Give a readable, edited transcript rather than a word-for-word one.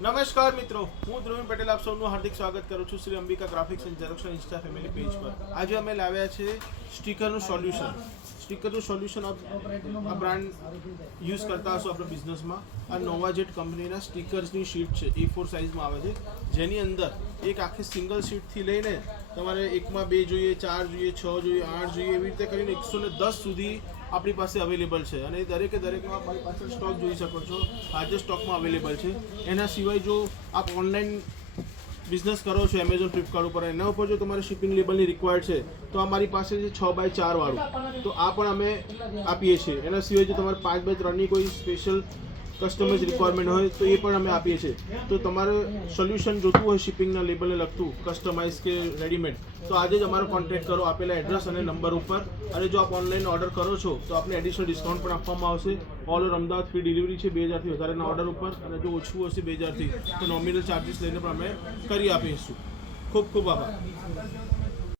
નમસ્કાર મિત્રો, હું ધ્રુવીન પટેલ આપ સૌનું હાર્દિક સ્વાગત કરું છું શ્રી અંબિકા ગ્રાફિક્સ એન્ડ ઝેરોક્સના ઇન્સ્ટા ફેમિલી પેજ પર. આજે અમે લાવ્યા છે સ્ટીકરનું સોલ્યુશન આ બ્રાન્ડ યુઝ કરતા હશો આપણે બિઝનેસમાં. આ નોવાજેટ કંપનીના સ્ટીકર્સની શીટ છે, A4 સાઇઝમાં આવે છે, જેની અંદર એક આખી સિંગલ શીટથી લઈને તમારે એકમાં 2 જોઈએ, 4 જોઈએ, 6 જોઈએ, 8 જોઈએ, એવી રીતે કરીને 110 સુધી આપણી પાસે અવેલેબલ છે. અને દરેકમાં મારી પાસે સ્ટોક જોઈ શકો છો, હાજર સ્ટોકમાં અવેલેબલ છે. એના સિવાય જો આપ ઓનલાઈન બિઝનેસ કરો છો એમેઝોન, ફ્લિપકાર્ટ ઉપર, એના ઉપર જો તમારે શિપિંગ લેબલની રિક્વાયર્ડ છે તો આ મારી પાસે છે 6x4 વાળું, તો આ પણ અમે આપીએ છીએ. એના સિવાય જો તમારે 5x3ની કોઈ સ્પેશિયલ કસ્ટમાઇઝ રિક્વાયરમેન્ટ હોય તો એ પણ અમે આપીએ છીએ. તો તમારે સોલ્યુશન જોતું હોય શિપિંગના લેબલને લગતું, કસ્ટમાઇઝ કે રેડીમેડ, તો આજે જ અમારો કોન્ટેક્ટ કરો આપેલા એડ્રેસ અને નંબર ઉપર. અને જો આપ ઓનલાઈન ઓર્ડર કરો છો તો આપને એડિશનલ ડિસ્કાઉન્ટ પણ આપવામાં આવશે. All over Ahmedabad free delivery છે 2000થી વધારેના ઓર્ડર ઉપર, અને જો ઓછું હશે 2000થી તો નોમિનલ ચાર્જીસ લઈને પણ અમે કરી આપીશું. ખૂબ ખૂબ આભાર.